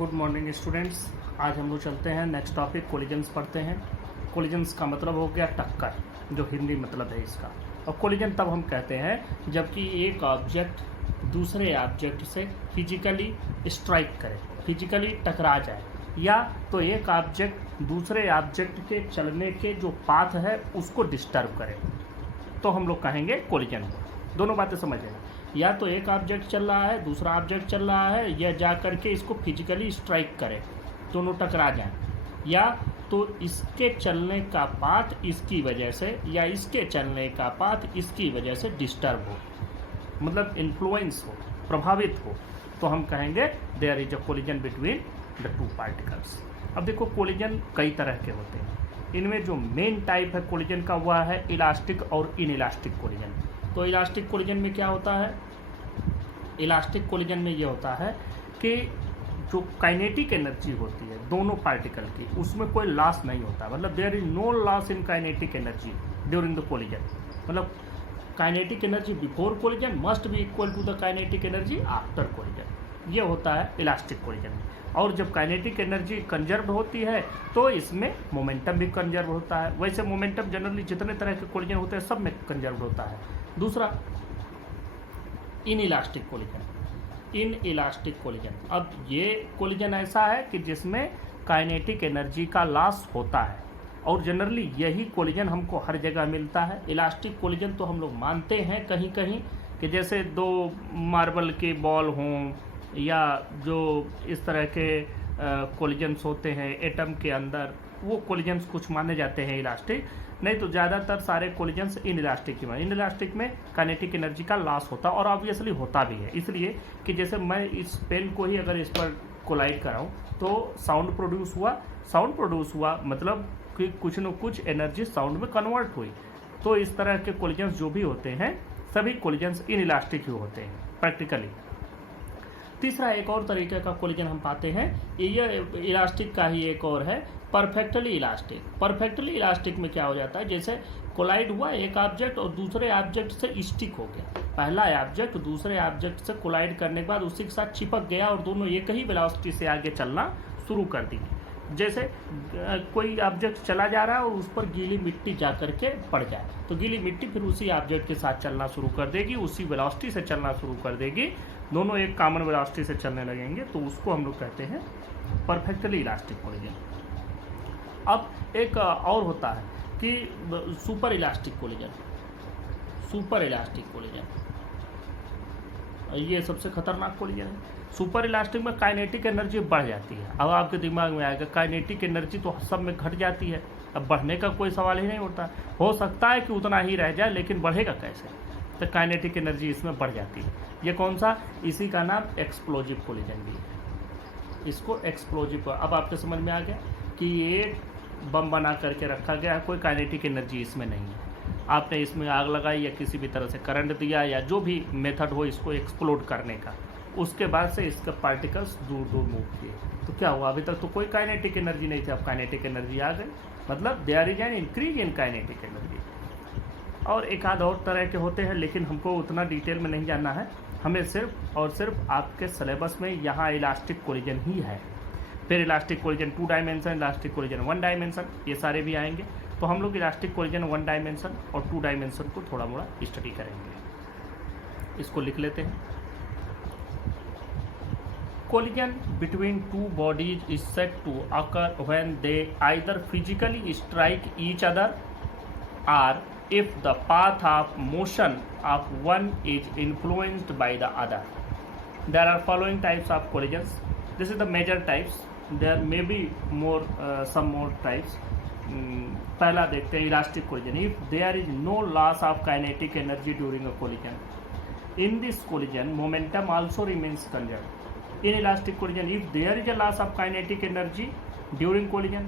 Good morning students. आज हम लोग चलते हैं नेक्स्ट टॉपिक कोलिजन्स पढ़ते हैं। कोलिजन्स का मतलब हो गया टक्कर, जो हिंदी मतलब है इसका। और कोलिजन तब हम कहते हैं जबकि एक ऑब्जेक्ट दूसरे ऑब्जेक्ट से फिजिकली स्ट्राइक करे, फिजिकली टकरा जाए, या तो एक ऑब्जेक्ट दूसरे ऑब्जेक्ट के चलने के जो पाथ है उसको डिस्टर्ब करे, तो हम लोग कहेंगे कोलिजन। दोनों बातें समझें, या तो एक ऑब्जेक्ट चल रहा है, दूसरा ऑब्जेक्ट चल रहा है, या जा करके इसको फिजिकली स्ट्राइक करे, दोनों टकरा जाएं, या तो इसके चलने का पाथ इसकी वजह से या इसके चलने का पाथ इसकी वजह से डिस्टर्ब हो, मतलब इन्फ्लुएंस हो, प्रभावित हो, तो हम कहेंगे there is a collision between the two particles. अब देखो कोलिजन कई तरह के होते हैं। इनमें जो मेन टाइप है कोलिजन का वह है इलास्टिक और इनइलास्टिक कोलिजन। तो इलास्टिक कोलिजन में क्या होता है? इलास्टिक कोलिजन में ये होता है कि जो काइनेटिक एनर्जी होती है दोनों पार्टिकल की, उसमें कोई लॉस नहीं होता, मतलब there is no loss in kinetic energy during the collision. मतलब kinetic energy before collision must be equal to the kinetic energy after collision. ये होता है इलास्टिक कोलिजन में। और जब काइनेटिक एनर्जी कंजर्व होती है तो इसमें मोमेंटम भी कंजर्व होता है। वैसे मोमेंटम जनरली जितने तरह के कोलिजन होते हैं सब में कंजर्व होता है। दूसरा in elastic collision. In elastic collision, अब ये कोलिजन ऐसा है कि जिसमें काइनेटिक एनर्जी का लॉस होता है, और जनरली यही कोलिजन हमको हर जगह मिलता है। इलास्टिक कोलिजन तो हम लोग मानते हैं कहीं कहीं कि जैसे दो मार्बल के बॉल हों, या जो इस तरह के कोलिजन्स होते हैं एटम के अंदर, वो कोलिजन्स कुछ माने जाते हैं इलास्टिक। नहीं तो ज़्यादातर सारे कोलिजन्स इन इलास्टिक की माने। इन इलास्टिक में काइनेटिक एनर्जी का लॉस होता और ऑब्वियसली होता भी है, इसलिए कि जैसे मैं इस पेन को ही अगर इस पर कोलाइड कराऊं तो साउंड प्रोड्यूस हुआ। साउंड प्रोड्यूस हुआ मतलब कि कुछ न कुछ एनर्जी साउंड में कन्वर्ट हुई। तो इस तरह के कोलिजन्स जो भी होते हैं सभी कोलिजन्स इन इलास्टिक ही होते हैं प्रैक्टिकली। तीसरा एक और तरीके का कोलिजन हम पाते हैं, ये इलास्टिक का ही एक और है, परफेक्टली इलास्टिक। परफेक्टली इलास्टिक में क्या हो जाता है, जैसे कोलाइड हुआ एक ऑब्जेक्ट और दूसरे ऑब्जेक्ट से स्टिक हो गया। पहला ऑब्जेक्ट दूसरे ऑब्जेक्ट से कोलाइड करने के बाद उसी के साथ चिपक गया और दोनों एक ही वेलोसिटी से आगे चलना शुरू कर दिए। जैसे कोई ऑब्जेक्ट चला जा रहा है और उस पर गीली मिट्टी जा करके पड़ जाए, तो गीली मिट्टी फिर उसी ऑब्जेक्ट के साथ चलना शुरू कर देगी, उसी वेलोसिटी से चलना शुरू कर देगी, दोनों एक कॉमन वेलोसिटी से चलने लगेंगे, तो उसको हम लोग कहते हैं परफेक्टली इलास्टिक कोलिजन। अब एक और होता है कि super elastic collision. Super elastic collision ये सबसे खतरनाक कोलिजन है। सुपर इलास्टिक में काइनेटिक एनर्जी बढ़ जाती है। अब आपके दिमाग में आएगा काइनेटिक एनर्जी तो सब में घट जाती है, अब बढ़ने का कोई सवाल ही नहीं उठता। हो सकता है कि उतना ही रह जाए, लेकिन बढ़ेगा कैसे? तो काइनेटिक एनर्जी इसमें बढ़ जाती है। ये कौन सा? इसी का नाम एक्सप्लोजिव कोलिजन भी है। इसको एक्सप्लोजिव, अब आपके समझ में आ गया कि ये बम बना करके रखा गया है, कोई काइनेटिक एनर्जी इसमें नहीं है। आपने इसमें आग लगाई या किसी भी तरह से करंट दिया या जो भी मेथड हो इसको एक्सप्लोड करने का, उसके बाद से इसके पार्टिकल्स दूर दूर मूव किए, तो क्या हुआ? अभी तक तो कोई काइनेटिक एनर्जी नहीं थी, अब काइनेटिक एनर्जी आ गई, मतलब there is an increase in kinetic energy. और एक आध और तरह के होते हैं, लेकिन हमको उतना डिटेल में नहीं जानना है। हमें सिर्फ और सिर्फ आपके सिलेबस में यहाँ इलास्टिक कोलिजन ही है। फिर elastic collision 2 dimension, elastic collision 1 dimension, ये सारे भी आएंगे। तो हम लोग इलास्टिक कोलिजन 1 डायमेंशन और 2 डायमेंशन को थोड़ा मोड़ा स्टडी करेंगे। इसको लिख लेते हैं। Collision between two bodies is said to occur when they either physically strike each other or if the path of motion of one is influenced by the other. There are following types of collisions. This is the major types. There may be more, some more types. पहला देखते हैं elastic collision. If there is no loss of kinetic energy during a collision, in this collision momentum also remains conserved. In elastic collision, if there is a loss of kinetic energy during collision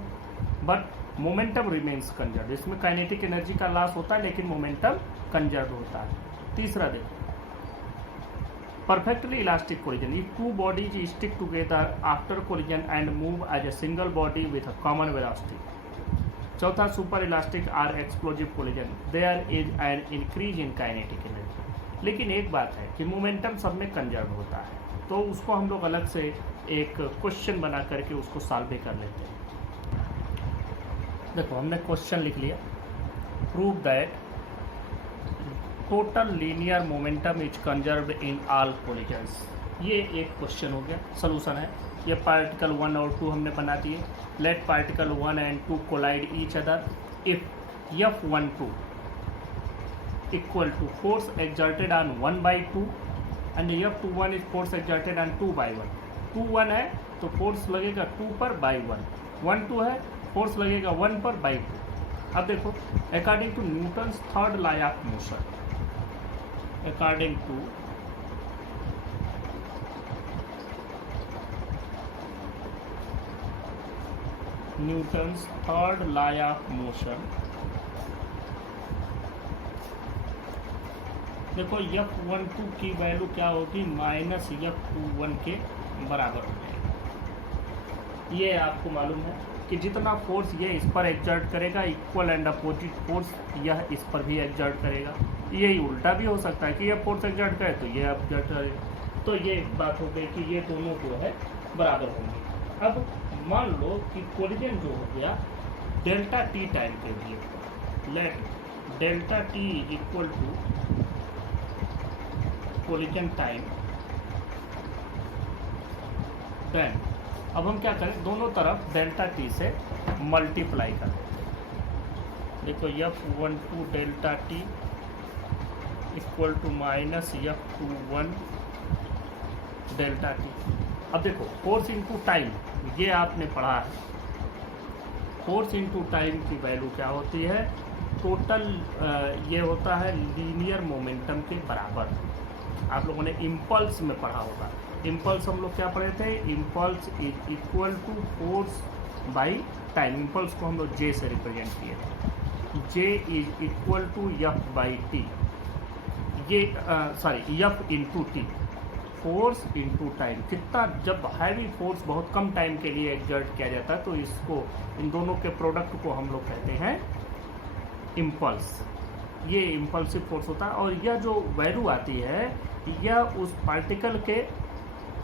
but momentum remains conserved, इसमें kinetic energy का loss होता है लेकिन momentum conserved होता है। तीसरा देखो perfectly elastic collision, if two bodies stick together after collision and move as a single body with a common velocity। चौथा super elastic or explosive collision, there is an increase in kinetic energy. लेकिन एक बात है कि momentum सब में conserve होता है, तो उसको हम लोग अलग से एक क्वेश्चन बना करके उसको सॉल्व भी कर लेते हैं। देखो हमने क्वेश्चन लिख लिया, prove that total linear momentum is conserved in all collisions. ये एक क्वेश्चन हो गया, सोल्यूशन है। ये पार्टिकल 1 और 2 हमने बना दिए। Let particle 1 and 2 collide each other if F12 equal to force exerted on 1/2 and F21 is force exerted on 2/1। 2/1 है तो फोर्स लगेगा 2 पर बाई 1, 1/2 है फोर्स लगेगा 1 पर बाई 2। अब देखो according to Newton's third law of motion, according to Newton's third law of motion, देखो F12 की वैल्यू क्या होगी, माइनस F21 के बराबर हो जाएगी। ये आपको मालूम है कि जितना फोर्स ये इस पर एग्जर्ट करेगा, इक्वल एंड अपोजिट फोर्स यह इस पर भी एग्जर्ट करेगा। यही उल्टा भी हो सकता है कि यह फोर्स एग्जर्ट करे तो ये एग्जर्ट करे। तो ये बात हो गई कि ये दोनों जो है बराबर होंगे। अब मान लो कि कोलिजन जो हो गया डेल्टा टी टाइम के लिए, let delta T is equal to collision time, then अब हम क्या करें, दोनों तरफ डेल्टा टी से मल्टीप्लाई कर दें। देखो F12 delta T equal to minus F21 delta T. अब देखो फोर्स इंटू टाइम ये आपने पढ़ा है, फोर्स इंटू टाइम की वैल्यू क्या होती है, टोटल ये होता है लीनियर मोमेंटम के बराबर। आप लोगों ने इम्पल्स में पढ़ा होगा, इम्पल्स हम लोग क्या पढ़े थे, impulse is equal to force by time. Impulse को हम लोग जे से रिप्रेजेंट किए थे, J is equal to F by T, ये sorry F into T, force into time. कितना, जब हैवी फोर्स बहुत कम टाइम के लिए एक्सर्ट किया जाता है तो इसको, इन दोनों के प्रोडक्ट को हम लोग कहते हैं इम्पल्स। ये इम्पल्सिव फोर्स होता है और यह जो वैल्यू आती है यह उस पार्टिकल के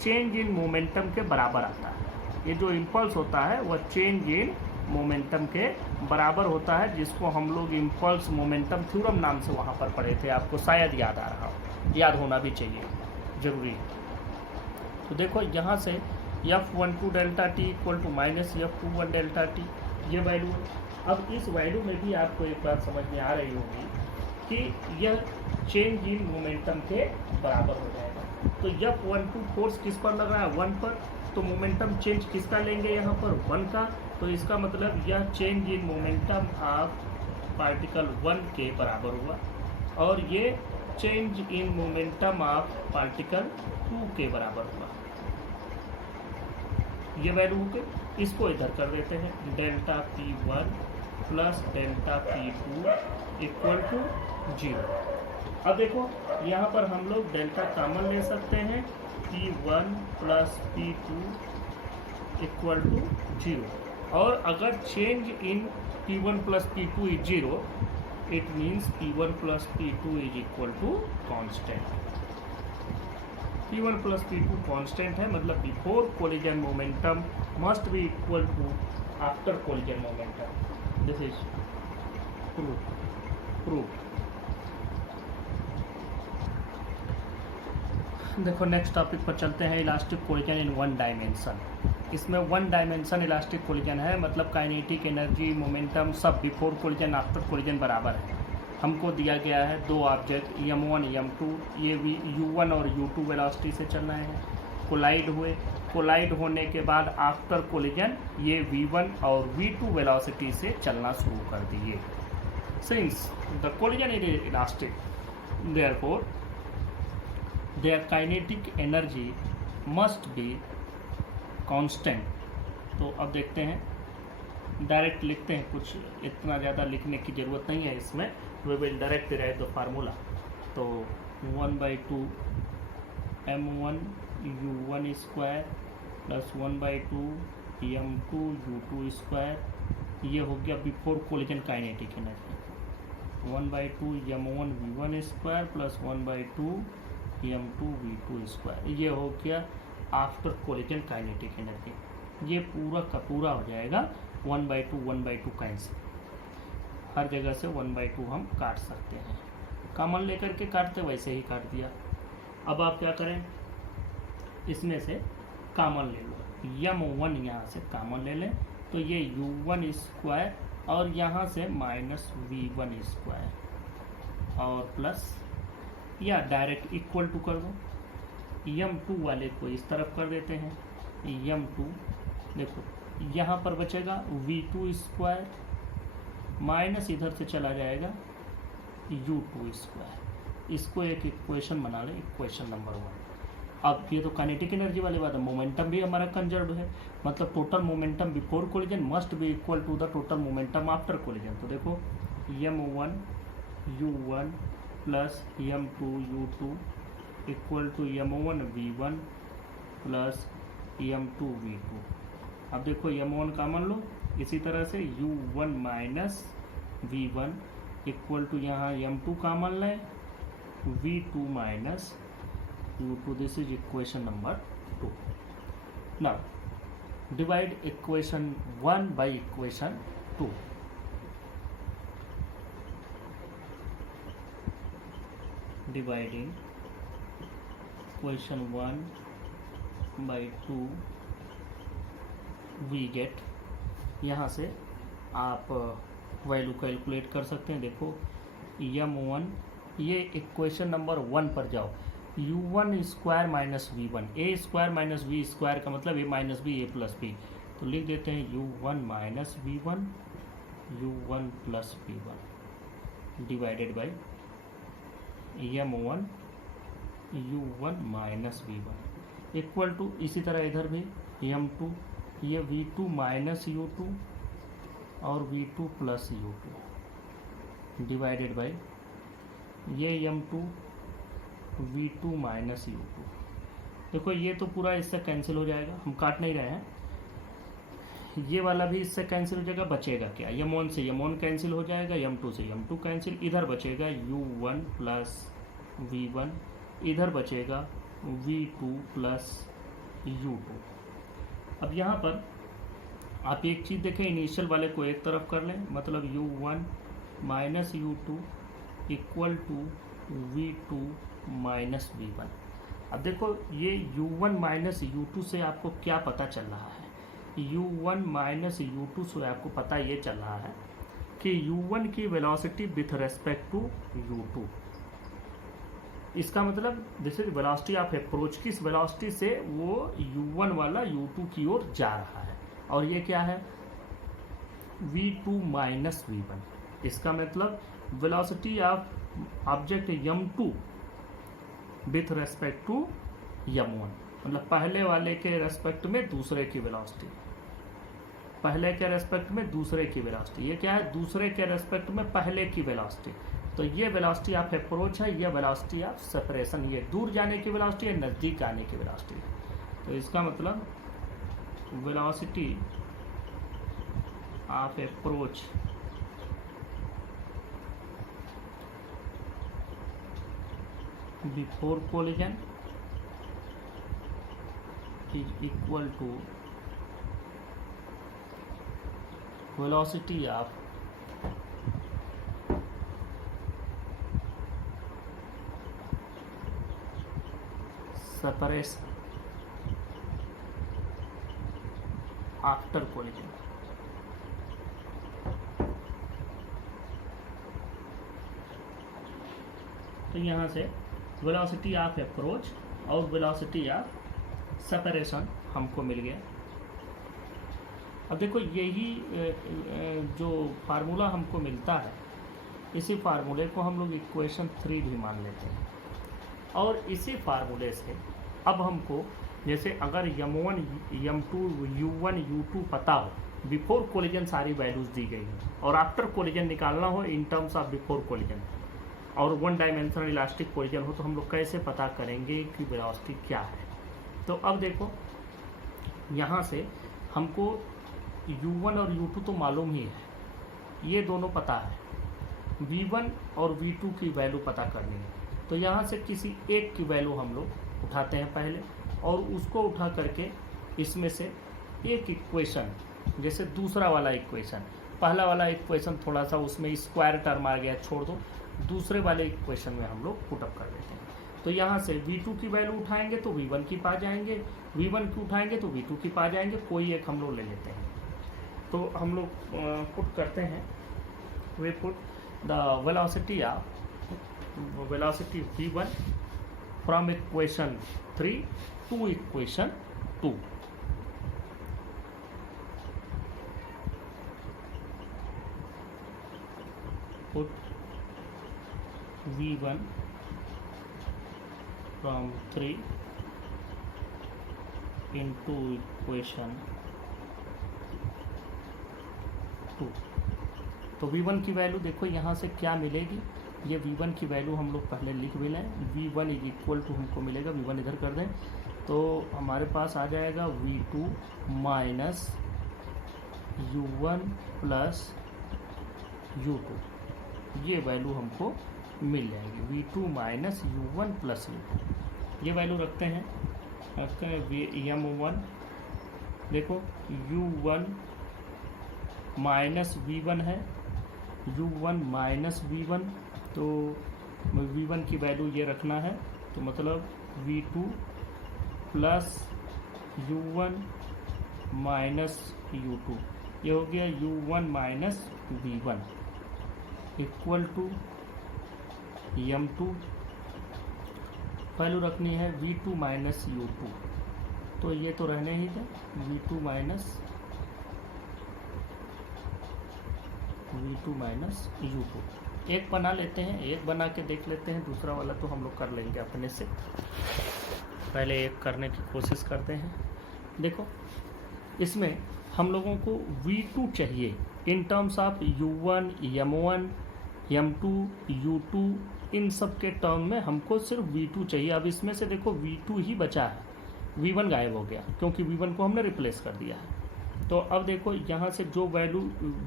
चेंज इन मोमेंटम के बराबर आता है। ये जो इम्पल्स होता है वह चेंज इन मोमेंटम के बराबर होता है, जिसको हम लोग इम्पल्स मोमेंटम थ्योरम नाम से वहाँ पर पढ़े थे। आपको शायद याद आ रहा हो, याद होना भी चाहिए, जरूरी है। तो देखो यहाँ से F12 delta T equal to minus F21 delta T, ये वैल्यू। अब इस वैल्यू में भी आपको एक बात समझ में आ रही होगी कि यह चेंज इन मोमेंटम के बराबर हो जाएगा। तो F12 फोर्स किस पर लग रहा है, 1 पर, तो मोमेंटम चेंज किसका लेंगे यहाँ पर, 1 का। तो इसका मतलब यह change in momentum of particle 1 के बराबर हुआ और ये change in momentum of particle 2 के बराबर हुआ। ये वैल्यू हो गई, इसको इधर कर देते हैं, delta P1 plus delta P2 equal to 0। अब देखो यहाँ पर हम लोग डेल्टा कॉमन ले सकते हैं, P1 plus P2 equal to 0। और अगर change in P1 plus P2 is 0, it means P1 plus P2 is equal to constant. P1 plus P2 constant है, मतलब before collision momentum must be equal to after collision momentum. This is proof. देखो next topic पर चलते हैं, elastic collision इन 1 dimension. इसमें 1 dimension elastic collision है, मतलब kinetic energy, momentum सब बिफोर कोलिजन आफ्टर कोलिजन बराबर है। हमको दिया गया है 2 ऑब्जेक्ट M1 M2, ये भी U1 और U2 वेलोसिटी से चल रहे हैं, कोलाइड हुए। कोलाइड होने के बाद आफ्टर कोलिजन ये V1 और V2 वेलोसिटी से चलना शुरू कर दिए। Since the collision is elastic, therefore their kinetic energy must be constant. तो अब देखते हैं, डायरेक्ट लिखते हैं, कुछ इतना ज़्यादा लिखने की ज़रूरत नहीं है इसमें, we will direct derive the formula. तो 1/2 M1 U1 square plus 1/2 M2 U2 square, ये हो गया before collision kinetic energy. 1/2 M1 V1 square plus 1/2 M2 V2 square, ये हो गया आफ्टर कोलिजन काइनेटिक एनर्जी। ये पूरा का पूरा हो जाएगा 1/2 कैंसिल, हर जगह से 1/2 हम काट सकते हैं, कॉमन लेकर के काटते वैसे ही काट दिया। अब आप क्या करें, इसमें से कॉमन ले लो, m1 यहाँ से कॉमन ले लें तो ये u1 स्क्वायर और यहाँ से -v1 स्क्वायर और प्लस या डायरेक्ट इक्वल टू कर दो। m2 वाले को इस तरफ कर देते हैं, m2 देखो यहाँ पर बचेगा v2 स्क्वायर माइनस इधर से चला जाएगा u2 स्क्वायर। इसको एक इक्वेशन बना लें, इक्वेशन नंबर 1। अब ये तो काइनेटिक एनर्जी वाली बात है, मोमेंटम भी हमारा कंजर्व है, मतलब total momentum before collision must be equal to the total momentum after collision. तो देखो m1 u1 plus m2 u2 equal to m1 v1 plus m2 v2। अब देखो m1 कॉमन लो, इसी तरह से u1 minus v1 equal to यहाँ m2 common लें v2 minus u2। This is equation number 2। Now divide equation 1 by equation 2। Dividing equation 1 by 2 we get, यहाँ से आप वैल्यू कैलकुलेट कर सकते हैं। देखो m1, ये इक्वेशन नंबर 1 पर जाओ, u1 square minus v1, a square minus v square का मतलब a minus b a plus b, तो लिख देते हैं u1 minus v1 u1 plus v1 divided by m1 u1 minus v1 equal to, इसी तरह इधर भी m2, ये v2 माइनस u2 और v2 plus u2 divided by ये m2 v2 माइनस u2। देखो ये तो पूरा इससे कैंसिल हो जाएगा, हम काट नहीं रहे हैं, ये वाला भी इससे कैंसिल हो जाएगा, बचेगा क्या, m1 से m1 कैंसिल हो जाएगा, m2 से m2 कैंसिल, इधर बचेगा u1 प्लस v1, इधर बचेगा v2 प्लस u2। अब यहाँ पर आप एक चीज़ देखें, इनिशियल वाले को एक तरफ कर लें, मतलब u1 minus u2 equal to v2 minus v1। अब देखो ये u1 माइनस u2 से आपको क्या पता चल रहा है, u1 माइनस u2 से आपको पता ये चल रहा है कि u1 की velocity with respect to u2, इसका मतलब this is velocity of approach, किस वेलोसिटी से वो u1 वाला u2 की ओर जा रहा है, और ये क्या है v2 माइनस v1। इसका मतलब velocity of object m2 with respect to m1, मतलब पहले वाले के रेस्पेक्ट में दूसरे की वेलोसिटी, पहले के रेस्पेक्ट में दूसरे की वेलोसिटी, ये क्या है दूसरे के रेस्पेक्ट में पहले की वेलोसिटी। तो ये वेलोसिटी ऑफ अप्रोच है, ये वेलोसिटी ऑफ सेपरेशन, ये दूर जाने की वेलोसिटी है, नज़दीक आने की वेलोसिटी है। तो इसका मतलब velocity of approach before collision is equal to velocity of separation after collision. तो यहाँ से वेलोसिटी ऑफ अप्रोच और वेलोसिटी ऑफ सेपरेशन हमको मिल गया। अब देखो यही जो फार्मूला हमको मिलता है, इसी फार्मूले को हम लोग इक्वेशन 3 भी मान लेते हैं, और इसी फार्मूले से अब हमको जैसे अगर m1 m2 u1 u2 पता हो, बिफोर कोलिजन सारी वैल्यूज़ दी गई हैं, और आफ्टर कोलिजन निकालना हो in terms of before collision, और 1 डायमेंशनल इलास्टिक कोलिजन हो, तो हम लोग कैसे पता करेंगे कि वेलोसिटी क्या है। तो अब देखो यहाँ से हमको u1 और u2 तो मालूम ही है, ये दोनों पता है, v1 और v2 की वैल्यू पता करनी है। तो यहाँ से किसी एक की वैल्यू हम लोग उठाते हैं पहले, और उसको उठा करके इसमें से एक इक्वेशन, जैसे दूसरा वाला इक्वेशन, पहला वाला इक्वेशन थोड़ा सा उसमें स्क्वायर टर्म आ गया, छोड़ दो, दूसरे वाले इक्वेशन में हम लोग पुटअप कर देते हैं। तो यहाँ से V2 की वैल्यू उठाएंगे तो V1 की पा जाएंगे, V1 की उठाएंगे तो V2 की पा जाएंगे, कोई एक हम लोग ले लेते हैं। तो हम लोग पुट करते हैं, we put the velocity of velocity V1 from equation 3 to equation 2। Put V1 from 3 into equation 2। तो V1 की वैल्यू देखो यहाँ से क्या मिलेगी, ये V1 की वैल्यू हम लोग पहले लिख भी लें। V1 इज इक्वल टू हमको मिलेगा, V1 इधर कर दें तो हमारे पास आ जाएगा V2 minus U1 plus U2, ये वैल्यू हमको मिल जाएगी। V2 minus U1 plus U2, ये वैल्यू रखते हैं M1, देखो U1 माइनस V1 है, U1 माइनस V1, तो V1 की वैल्यू ये रखना है, तो मतलब V2 plus U1 minus U2, ये हो गया U1 minus V1 equal to M2, value रखनी है V2 माइनस U2, तो ये तो रहने ही थे V2 माइनस U2। एक बना लेते हैं, एक बना के देख लेते हैं, दूसरा वाला तो हम लोग कर लेंगे अपने से, पहले एक करने की कोशिश करते हैं। देखो इसमें हम लोगों को V2 चाहिए in terms of U1, M1, M2, U2, इन सब के टर्म में हमको सिर्फ V2 चाहिए। अब इसमें से देखो V2 ही बचा है, V1 गायब हो गया क्योंकि V1 को हमने रिप्लेस कर दिया है। तो अब देखो यहाँ से जो वैल्यू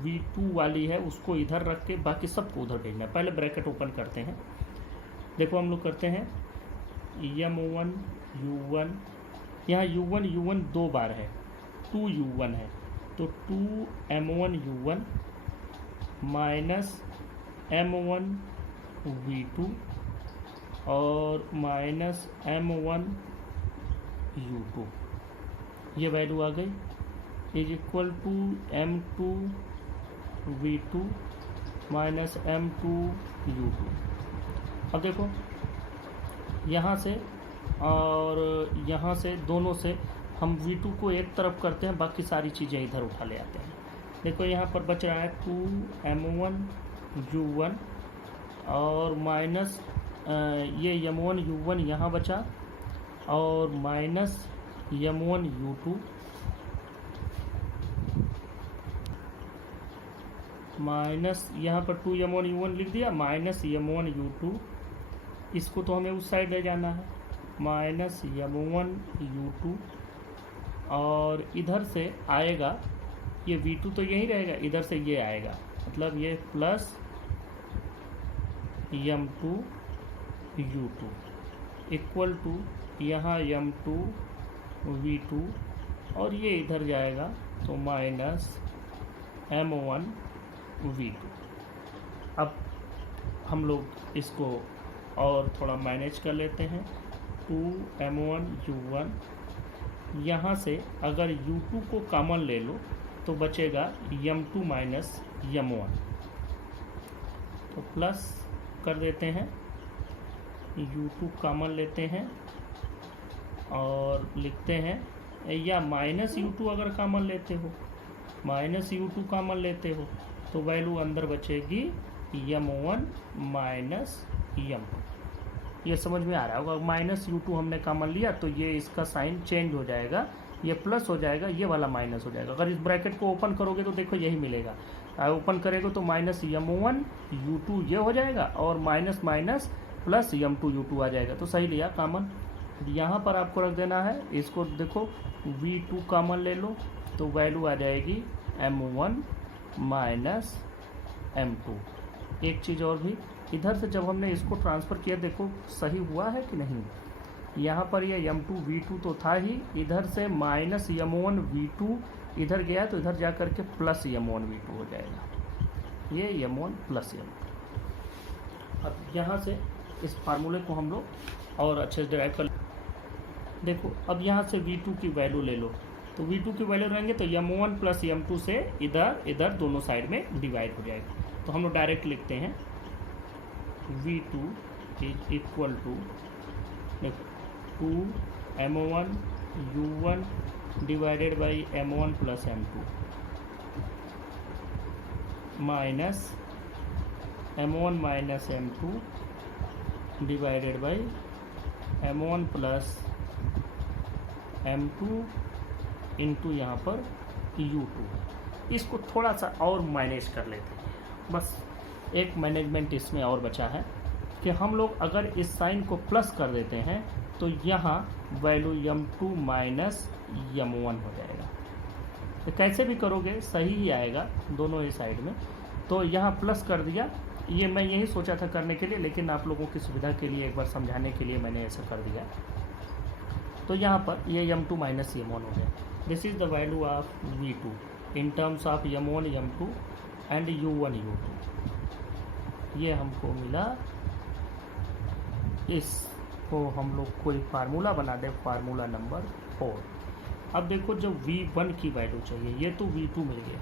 V2 वाली है उसको इधर रख के बाकी सबको उधर भेजना है। पहले ब्रैकेट ओपन करते हैं, देखो हम लोग करते हैं M1 U1, यहाँ U1 दो बार है, 2 U1 है, तो 2 M1 U1 minus M1 V2 और माइनस M1 U2, ये वैल्यू आ गई, is equal to M2 V2 minus M2 U2। अब देखो यहाँ से और यहाँ से दोनों से हम V2 को एक तरफ करते हैं, बाकी सारी चीज़ें इधर उठा ले आते हैं। देखो यहाँ पर बच रहा है 2 M1 U1 और माइनस ये M1 U1 यहाँ बचा और माइनस M1 U2 माइनस यहाँ पर 2 M1 U1 लिख दिया, माइनस M1 U2, इसको तो हमें उस साइड ले जाना है, माइनस M1 U2 और इधर से आएगा ये V2 तो यही रहेगा, इधर से ये आएगा, मतलब ये plus M2 U2 equal to यहाँ M2 V2 और ये इधर जाएगा तो माइनस M1 V2। अब हम लोग इसको और थोड़ा मैनेज कर लेते हैं, 2 M1 U1, यहाँ से अगर U2 को कॉमन ले लो तो बचेगा M2 माइनस M1, तो प्लस कर देते हैं, U2 कॉमन लेते हैं और लिखते हैं, या माइनस U2 अगर कॉमन लेते हो, माइनस U2 कॉमन लेते हो तो वैल्यू अंदर बचेगी M1 माइनस M2। ये समझ में आ रहा होगा, माइनस U2 हमने कॉमन लिया तो ये इसका साइन चेंज हो जाएगा, ये प्लस हो जाएगा, ये वाला माइनस हो जाएगा। अगर इस ब्रैकेट को ओपन करोगे तो देखो यही मिलेगा, ओपन करेगा तो माइनस M1 U2 ये हो जाएगा और minus minus plus M2 U2 आ जाएगा, तो सही लिया कॉमन। यहाँ पर आपको रख देना है, इसको देखो V2 कॉमन ले लो तो वैल्यू आ जाएगी M1 माइनस M2। एक चीज़ और भी, इधर से जब हमने इसको ट्रांसफ़र किया देखो सही हुआ है कि नहीं, यहाँ पर ये m2 v2 तो था ही, इधर से माइनस m1 v2 इधर गया तो इधर जा करके प्लस m1 v2 हो जाएगा, ये m1 प्लस m2। अब यहाँ से इस फार्मूले को हम लोग और अच्छे से डिराइव कर, देखो अब यहाँ से v2 की वैल्यू ले लो, तो v2 की वैल्यू रहेंगे तो m1 प्लस m2 से इधर इधर दोनों साइड में डिवाइड हो जाएगा। तो हम लोग डायरेक्ट लिखते हैं v2 is equal to 2m1 u1 divided by m1 plus m2 minus m1 minus m2 divided by m1 plus m2 into यहाँ पर u2। इसको थोड़ा सा और मैनेज कर लेते हैं, बस एक मैनेजमेंट इसमें और बचा है कि हम लोग अगर इस साइन को प्लस कर देते हैं तो यहाँ वैल्यू m2 माइनस m1 हो जाएगा। तो कैसे भी करोगे सही ही आएगा दोनों ही साइड में। तो यहाँ प्लस कर दिया, ये मैं यही सोचा था करने के लिए, लेकिन आप लोगों की सुविधा के लिए एक बार समझाने के लिए मैंने ऐसा कर दिया। तो यहाँ पर ये m2 माइनस m1 हो गया। This is the value of v2 in terms of m1 m2 and u1 u2। ये हमको मिला, इसको हम लोग कोई फार्मूला बना दें, फार्मूला नंबर 4। अब देखो जब v1 की वैल्यू चाहिए, ये तो v2 मिल गया,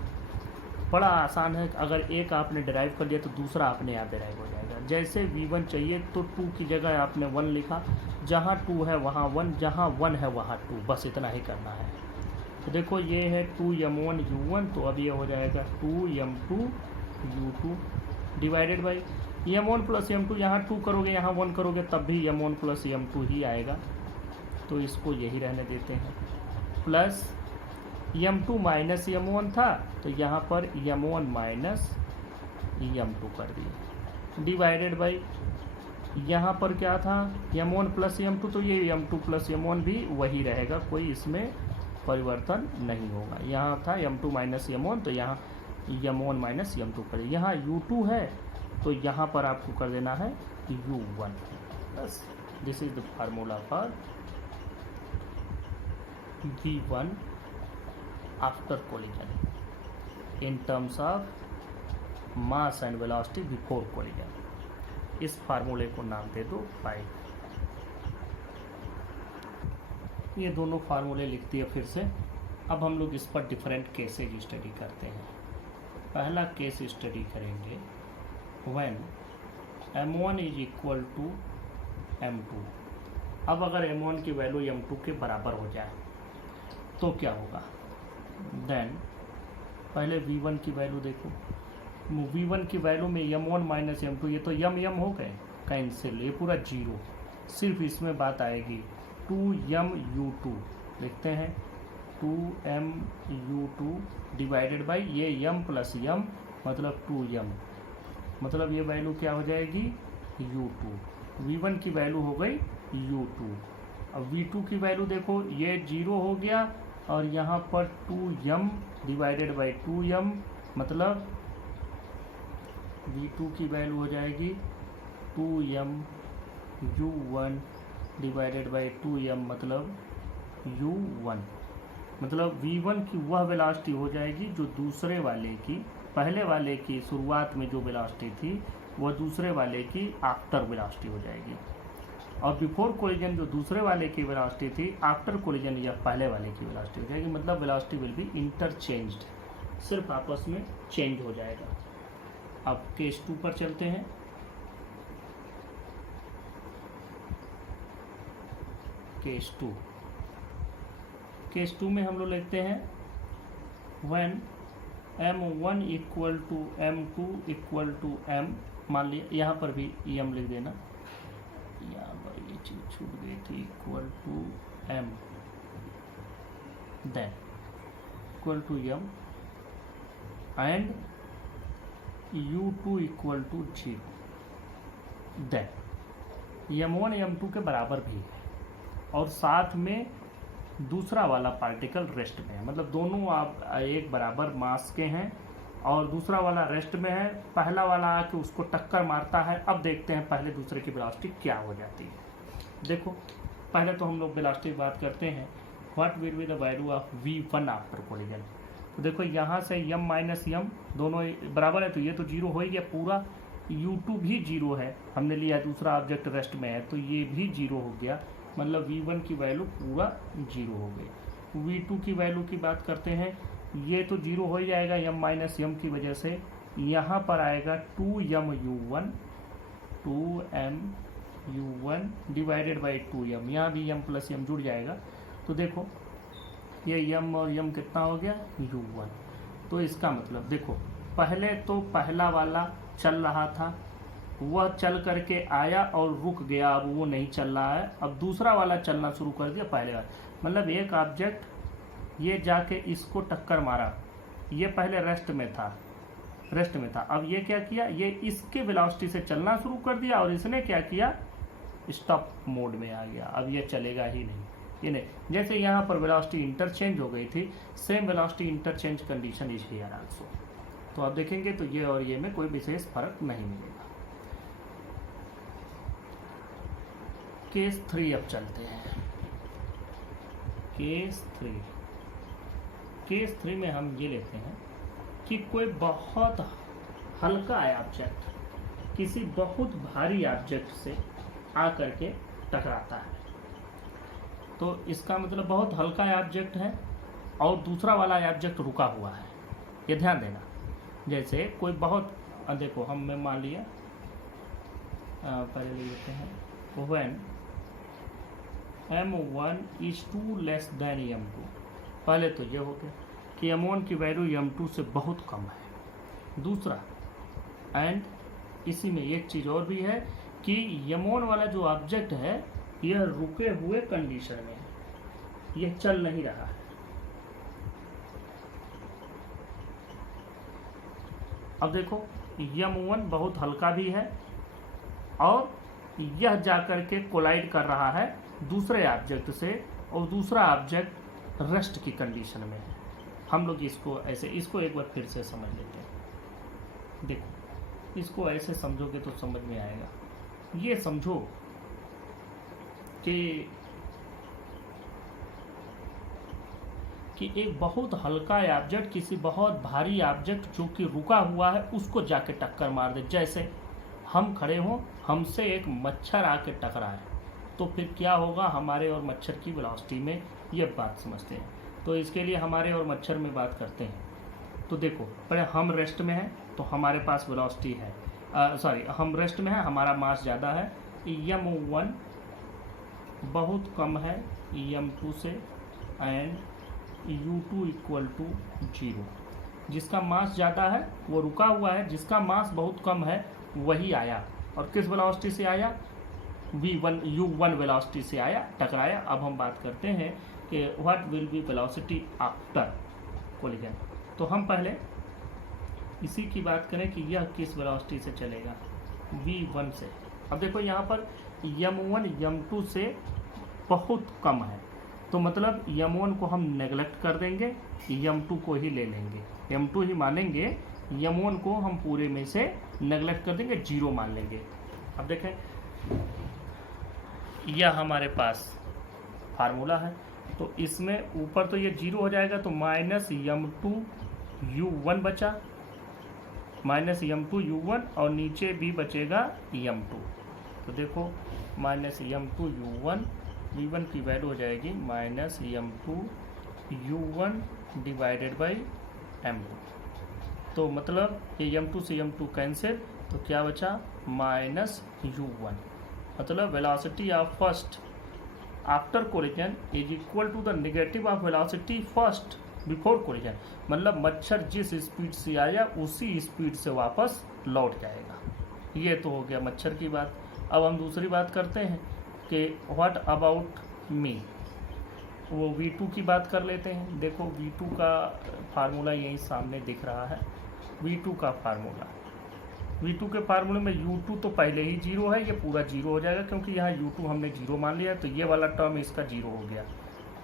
बड़ा आसान है। अगर एक आपने डिराइव कर लिया तो दूसरा अपने आप डिराइव हो जाएगा। जैसे v1 चाहिए तो 2 की जगह आपने 1 लिखा, जहाँ 2 है वहाँ 1, जहाँ 1 है वहाँ 2, बस इतना ही करना है। तो देखो ये है 2m1 u1, तो अब ये हो जाएगा 2m2 u2 divided by m1 plus m2, यहाँ 2 करोगे यहाँ 1 करोगे तब भी m1 प्लस m2 ही आएगा, तो इसको यही रहने देते हैं। प्लस m2 माइनस m1 था तो यहाँ पर m1 माइनस m2 कर दिए, डिवाइडेड बाई यहाँ पर क्या था m1 प्लस m2, तो ये m2 प्लस m1 भी वही रहेगा, कोई इसमें परिवर्तन नहीं होगा। यहाँ था m2 माइनस m1, तो यहाँ m1 माइनस m2 कर दिया। यहाँ u2 है तो यहाँ पर आपको कर देना है u1। बस this is the formula for v1 after collision in terms of mass and velocity before collision. इस फार्मूले को नाम दे दो 5। ये दोनों फार्मूले लिख दिए फिर से। अब हम लोग इस पर डिफरेंट केसेज स्टडी करते हैं। पहला केस स्टडी करेंगे when m1 is equal to m2। अब अगर m1 की वैल्यू m2 के बराबर हो जाए तो क्या होगा। देन पहले v1 की वैल्यू देखो, v1 की वैल्यू में m1 माइनस m2, ये तो m हो गए कैंसिल, ये पूरा 0, सिर्फ इसमें बात आएगी 2m u2 लिखते हैं, 2m u2 डिवाइडेड बाई ये m प्लस m मतलब 2m, मतलब ये वैल्यू क्या हो जाएगी u2। v1 की वैल्यू हो गई u2। अब v2 की वैल्यू देखो, ये 0 हो गया और यहाँ पर 2m डिवाइडेड बाई 2m, मतलब v2 की वैल्यू हो जाएगी 2m u1 divided by 2m मतलब u1। मतलब v1 की वह वेलोसिटी हो जाएगी जो दूसरे वाले की, पहले वाले की शुरुआत में जो वेलोसिटी थी वह दूसरे वाले की आफ्टर वेलोसिटी हो जाएगी, और बिफोर कोलिजन जो दूसरे वाले की वेलोसिटी थी आफ्टर कोलिजन या पहले वाले की वेलोसिटी हो जाएगी। मतलब वेलोसिटी विल बी इंटरचेंज्ड, सिर्फ आपस में चेंज हो जाएगा। अब केस 2 पर चलते हैं। केस 2 में हम लोग लिखते हैं when m1 equal to m2 equal to m, मान लिया यहाँ पर भी m लिख देना, यहाँ पर ये चीज छूट गई थी, equal to m, then equal to m and u2 equal to 0, then m1 m2 के बराबर भी है और साथ में दूसरा वाला पार्टिकल रेस्ट में है, मतलब दोनों आप एक बराबर मास के हैं और दूसरा वाला रेस्ट में है। पहला वाला आके उसको टक्कर मारता है। अब देखते हैं पहले दूसरे की वेलोसिटी क्या हो जाती है। देखो पहले तो हम लोग वेलोसिटी की बात करते हैं। What will be the value of v1 after collision. तो देखो यहाँ से m माइनस यम दोनों बराबर है, तो ये तो जीरो हो ही गया, पूरा u2 भी जीरो है, हमने लिया दूसरा ऑब्जेक्ट रेस्ट में है तो ये भी जीरो हो गया, मतलब v1 की वैल्यू पूरा जीरो हो गई। v2 की वैल्यू की बात करते हैं, ये तो जीरो हो ही जाएगा m माइनस यम की वजह से, यहाँ पर आएगा 2m u1 divided by 2m, यहाँ भी m प्लस m जुड़ जाएगा, तो देखो ये m और m कितना हो गया u1। तो इसका मतलब देखो पहले तो पहला वाला चल रहा था, वह चल करके आया और रुक गया, अब वो नहीं चल रहा है, अब दूसरा वाला चलना शुरू कर दिया पहले वाला, मतलब एक ऑब्जेक्ट ये जाके इसको टक्कर मारा, ये पहले रेस्ट में था, अब ये क्या किया, ये इसके वेलोसिटी से चलना शुरू कर दिया और इसने क्या किया, स्टॉप मोड में आ गया, अब ये चलेगा ही नहीं, ये नहीं। जैसे यहाँ पर वेलोसिटी इंटरचेंज हो गई थी, same velocity interchange condition is here also. तो आप देखेंगे तो ये और ये में कोई विशेष फर्क नहीं मिलेगा। केस 3 अब चलते हैं। केस 3 में हम ये लेते हैं कि कोई बहुत हल्का ऑब्जेक्ट किसी बहुत भारी ऑब्जेक्ट से आकर के टकराता है, तो इसका मतलब बहुत हल्का ऑब्जेक्ट है और दूसरा वाला ऑब्जेक्ट रुका हुआ है, ये ध्यान देना। जैसे कोई बहुत देखो हमने मान लिया पहले ले लेते हैं when m1 is too less than m2, पहले तो ये हो गया कि m1 की वैल्यू m2 से बहुत कम है। दूसरा एंड इसी में एक चीज़ और भी है कि m1 वाला जो ऑब्जेक्ट है यह रुके हुए कंडीशन में है, यह चल नहीं रहा है। अब देखो m1 बहुत हल्का भी है और यह जाकर के कोलाइड कर रहा है दूसरे ऑब्जेक्ट से, और दूसरा ऑब्जेक्ट रेस्ट की कंडीशन में है। हम लोग इसको ऐसे, इसको एक बार फिर से समझ लेते हैं। देखो इसको ऐसे समझोगे तो समझ में आएगा। ये समझो कि एक बहुत हल्का ऑब्जेक्ट किसी बहुत भारी ऑब्जेक्ट जो कि रुका हुआ है उसको जाके टक्कर मार दे। जैसे हम खड़े हों, हमसे एक मच्छर आके टकराए, तो फिर क्या होगा, हमारे और मच्छर की वेलोसिटी में ये बात समझते हैं। तो इसके लिए हमारे और मच्छर में बात करते हैं। तो देखो पहले हम रेस्ट में हैं तो हमारे पास वेलोसिटी है, हम रेस्ट में हैं, हमारा मास ज़्यादा है, m1 बहुत कम है m2 से, एंड u2 इक्वल टू 0। जिसका मास ज़्यादा है वो रुका हुआ है, जिसका मास बहुत कम है वही आया, और किस वेलोसिटी से आया, v1 u1 वेलोसिटी से आया, टकराया। अब हम बात करते हैं कि what will be velocity after collision. तो हम पहले इसी की बात करें कि यह किस वेलोसिटी से चलेगा, v1 से। अब देखो यहाँ पर m1 m2 से बहुत कम है, तो मतलब m1 को हम नेगलेक्ट कर देंगे, m2 को ही ले लेंगे, m2 ही मानेंगे, m1 को हम पूरे में से नेगलेक्ट कर देंगे, 0 मान लेंगे। अब देखें यह हमारे पास फार्मूला है, तो इसमें ऊपर तो ये 0 हो जाएगा, तो माइनस m2 u1 बचा, माइनस m2 u1, और नीचे भी बचेगा m2। तो देखो माइनस m2 u1, v1 की वैल्यू हो जाएगी minus m2 u1 divided by m2। तो मतलब ये m2 से m2 कैंसिल, तो क्या बचा माइनस u1। मतलब velocity of first after collision is equal to the negative of velocity first before collision. मतलब मच्छर जिस स्पीड से आया उसी स्पीड से वापस लौट जाएगा। ये तो हो गया मच्छर की बात। अब हम दूसरी बात करते हैं कि व्हाट अबाउट मी, वो v2 की बात कर लेते हैं। देखो v2 का फार्मूला यहीं सामने दिख रहा है, v2 का फार्मूला, v2 के फार्मूले में u2 तो पहले ही 0 है, ये पूरा 0 हो जाएगा क्योंकि यहाँ u2 हमने 0 मान लिया, तो ये वाला टर्म इसका 0 हो गया,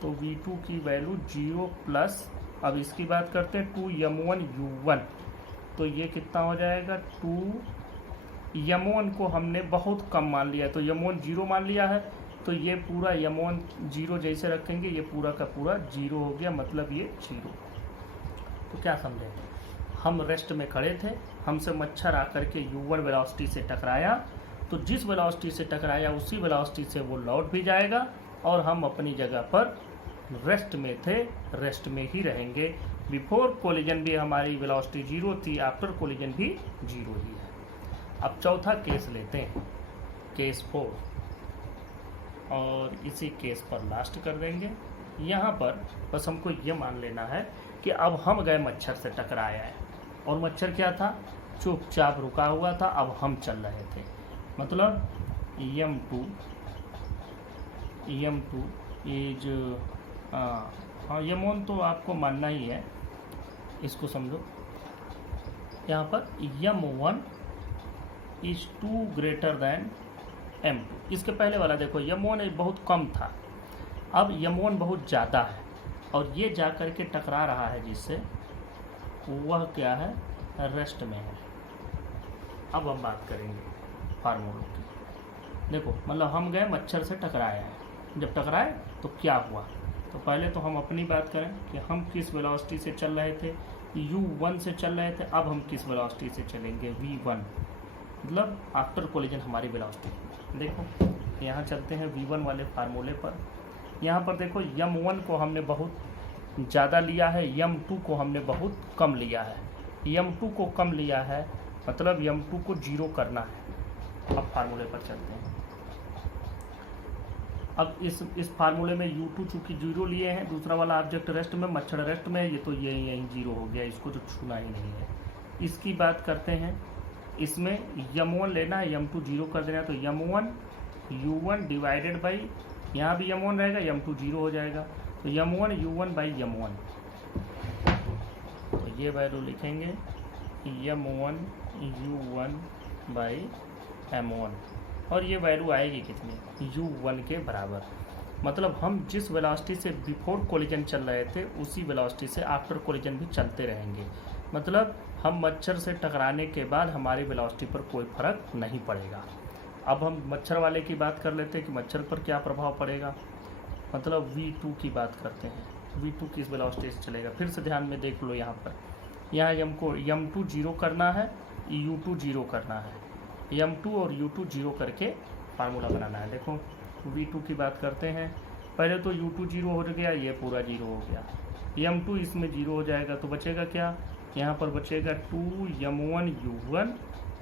तो v2 की वैल्यू 0 प्लस, अब इसकी बात करते हैं 2m1 u1, तो ये कितना हो जाएगा, 2 m1 को हमने बहुत कम मान लिया, तो m1 0 मान लिया है, तो ये पूरा m1 0 जैसे रखेंगे, ये पूरा का पूरा 0 हो गया, मतलब ये 0। तो क्या समझे, हम रेस्ट में खड़े थे, हमसे मच्छर आकर के u1 वेलोसिटी से टकराया, तो जिस वेलोसिटी से टकराया उसी वेलोसिटी से वो लौट भी जाएगा और हम अपनी जगह पर रेस्ट में थे, रेस्ट में ही रहेंगे। बिफोर कोलिजन भी हमारी वेलोसिटी 0 थी, आफ्टर कोलिजन भी 0 ही है। अब चौथा केस लेते हैं, केस 4, और इसी केस पर लास्ट कर देंगे। यहाँ पर बस हमको ये मान लेना है कि अब हम गए मच्छर से टकराया है, और मच्छर क्या था, चुपचाप रुका हुआ था, अब हम चल रहे थे, मतलब m2 इज हाँ m1 तो आपको मानना ही है, इसको समझो। यहाँ पर m1 is 2 greater than m2। इसके पहले वाला देखो m1 बहुत कम था, अब m1 बहुत ज़्यादा है, और ये जा कर के टकरा रहा है जिससे, वह क्या है, रेस्ट में है। अब हम बात करेंगे फार्मूलों की। देखो मतलब हम गए मच्छर से टकराया है, जब टकराए तो क्या हुआ, तो पहले तो हम अपनी बात करें कि हम किस वेलोसिटी से चल रहे थे, u1 से चल रहे थे, अब हम किस वेलोसिटी से चलेंगे, v1, मतलब आफ्टर कोलिजन हमारी वेलोसिटी। देखो यहाँ चलते हैं v1 वाले फार्मूले पर। यहाँ पर देखो m1 को हमने बहुत ज़्यादा लिया है, m2 को हमने बहुत कम लिया है। m2 को कम लिया है मतलब m2 को 0 करना है। अब फार्मूले पर चलते हैं। अब इस फार्मूले में u2 चूँकि 0 लिए हैं, दूसरा वाला ऑब्जेक्ट रेस्ट में, मच्छर रेस्ट में है, ये तो ये यहीं 0 हो गया, इसको तो छूना ही नहीं है। इसकी बात करते हैं, इसमें m1 लेना है, m2 0 कर देना है, तो m1 u1 डिवाइडेड बाई, यहाँ भी m1 रहेगा, m2 0 हो जाएगा, तो m1 u1 बाई m1। तो ये वैल्यू लिखेंगे m1 u1 बाई m1, और ये वैल्यू आएगी कितनी, u1 के बराबर। मतलब हम जिस वेलोसिटी से बिफोर कोलिजन चल रहे थे उसी वेलोसिटी से आफ्टर कोलिजन भी चलते रहेंगे। मतलब हम मच्छर से टकराने के बाद हमारी वेलोसिटी पर कोई फर्क नहीं पड़ेगा। अब हम मच्छर वाले की बात कर लेते हैं कि मच्छर पर क्या प्रभाव पड़ेगा, मतलब v2 की बात करते हैं, v2 किस वेलोसिटी से चलेगा। फिर से ध्यान में देख लो, यहाँ पर यहाँ m2 0 करना है, u2 0 करना है, m2 और u2 0 करके फार्मूला बनाना है। देखो v2 की बात करते हैं, पहले तो u2 0 हो गया, ये पूरा 0 हो गया, m2 इसमें 0 हो जाएगा, तो बचेगा क्या, यहाँ पर बचेगा 2m1 u1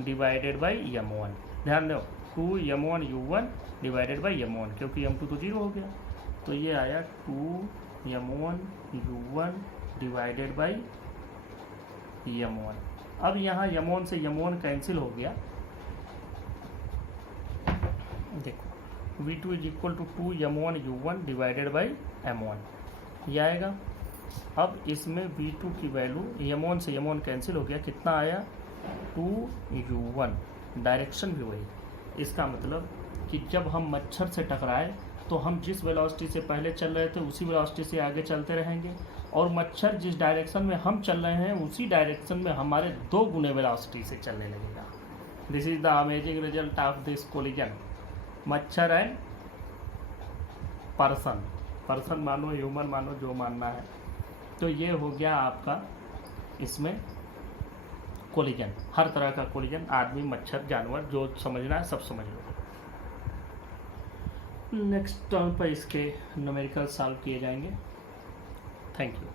divided by m1। ध्यान दो, 2m1 u1 divided by m1, क्योंकि m2 तो 0 हो गया, तो ये आया 2m1 u1 divided by m1। अब यहाँ m1 से m1 कैंसिल हो गया, देखो v2 is equal to 2m1 u1 divided by m1, ये आएगा। अब इसमें v2 की वैल्यू, m1 से m1 कैंसिल हो गया, कितना आया 2u1, डायरेक्शन भी वही। इसका मतलब कि जब हम मच्छर से टकराए तो हम जिस वेलोसिटी से पहले चल रहे थे उसी वेलोसिटी से आगे चलते रहेंगे, और मच्छर जिस डायरेक्शन में हम चल रहे हैं उसी डायरेक्शन में हमारे 2 गुने वेलोसिटी से चलने लगेगा। This is the amazing result of this collision. मच्छर एंड पर्सन मानो, ह्यूमन मानो, जो मानना है। तो ये हो गया आपका इसमें कोलिजन, हर तरह का कोलिजन, आदमी, मच्छर, जानवर, जो समझना है सब समझ लो। नेक्स्ट टर्म पर इसके न्यूमेरिकल सॉल्व किए जाएंगे। Thank you.